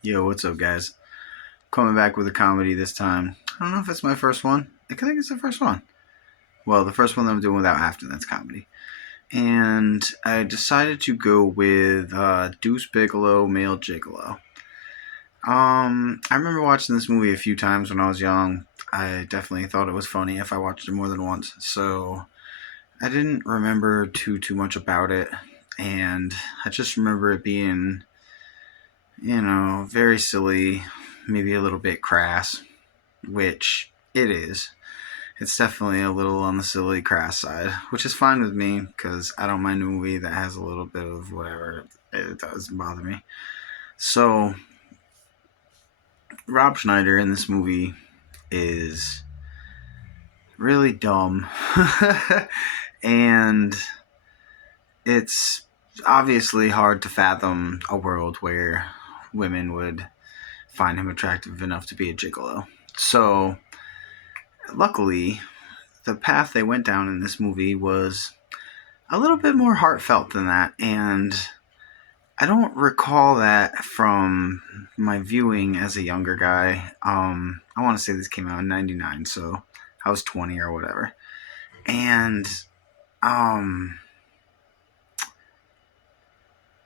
Yo, what's up, guys? Coming back with a comedy this time. I don't know if it's my first one. I think it's the first one. Well, the first one that I'm doing without Afton, that's comedy. And I decided to go with Deuce Bigalow, Male Gigolo. I remember watching this movie a few times when I was young. I definitely thought it was funny if I watched it more than once. So I didn't remember too much about it. And I just remember it being, very silly, maybe a little bit crass, which it is. It's definitely a little on the silly crass side, which is fine with me because I don't mind a movie that has a little bit of whatever. It doesn't bother me. So, Rob Schneider in this movie is really dumb. And it's obviously hard to fathom a world where women would find him attractive enough to be a gigolo. So, luckily, the path they went down in this movie was a little bit more heartfelt than that, and I don't recall that from my viewing as a younger guy. I want to say this came out in '99, so I was 20 or whatever, and um,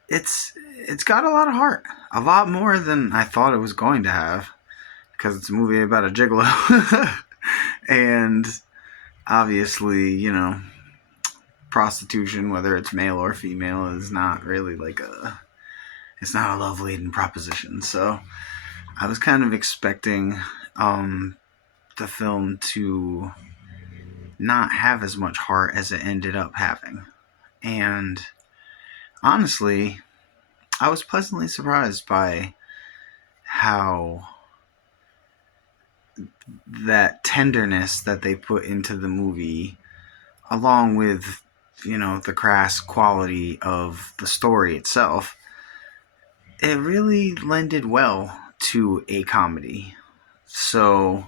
it's got a lot of heart, a lot more than I thought it was going to have, because it's a movie about a gigolo, and obviously, prostitution, whether it's male or female, is not really it's not a love laden proposition. So I was kind of expecting the film to not have as much heart as it ended up having. And honestly, I was pleasantly surprised by how that tenderness that they put into the movie, along with, the crass quality of the story itself, it really lended well to a comedy. So,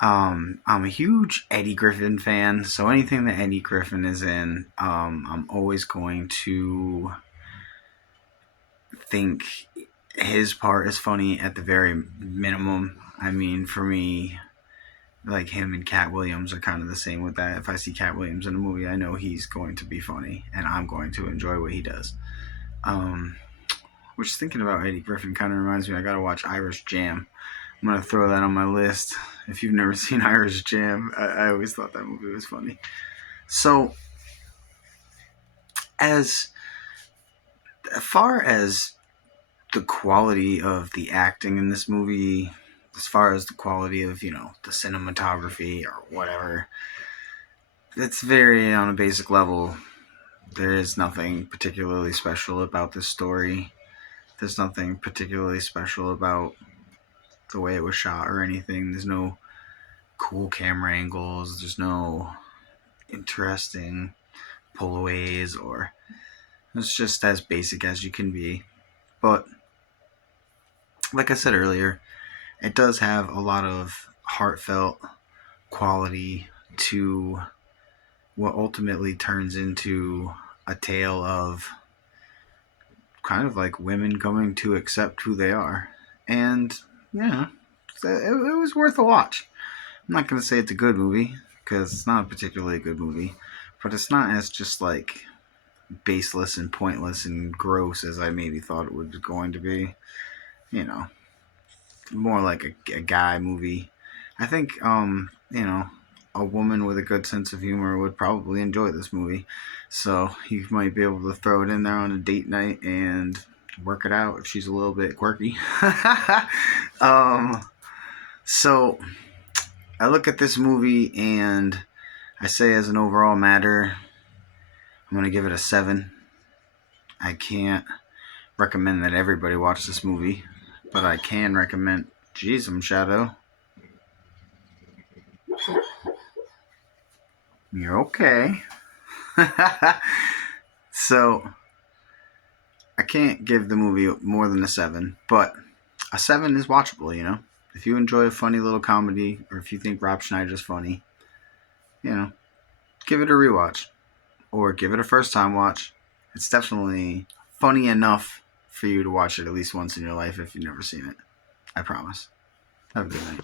I'm a huge Eddie Griffin fan. So anything that Eddie Griffin is in, I'm always going to think his part is funny at the very minimum. I mean, for me, like him and Cat Williams are kind of the same with that. If I see Cat Williams in a movie, I know he's going to be funny, and I'm going to enjoy what he does. Um, which, thinking about Eddie Griffin kind of reminds me I gotta watch Irish Jam. I'm gonna throw that on my list. If you've never seen Irish Jam, I always thought that movie was funny. So, as far as the quality of the acting in this movie, as far as the quality of the cinematography or whatever, it's very on a basic level. There is nothing particularly special about this story. There's nothing particularly special about the way it was shot or anything. There's no cool camera angles. There's no interesting pullaways, or it's just as basic as you can be. But like I said earlier, it does have a lot of heartfelt quality to what ultimately turns into a tale of kind of like women coming to accept who they are. And yeah, it was worth a watch. I'm not going to say it's a good movie because it's not a particularly good movie, but it's not as just like baseless and pointless and gross as I maybe thought it was going to be. You know, more like a guy movie. I think, a woman with a good sense of humor would probably enjoy this movie. So you might be able to throw it in there on a date night and work it out if she's a little bit quirky. um, so I look at this movie and I say, as an overall matter, I'm going to give it a 7. I can't recommend that everybody watch this movie, but I can recommend. Jeez, I'm Shadow. You're okay. So, I can't give the movie more than a 7, but a 7 is watchable. If you enjoy a funny little comedy, or if you think Rob Schneider's funny, give it a rewatch, or give it a first time watch. It's definitely funny enough for you to watch it at least once in your life if you've never seen it. I promise. Have a good night.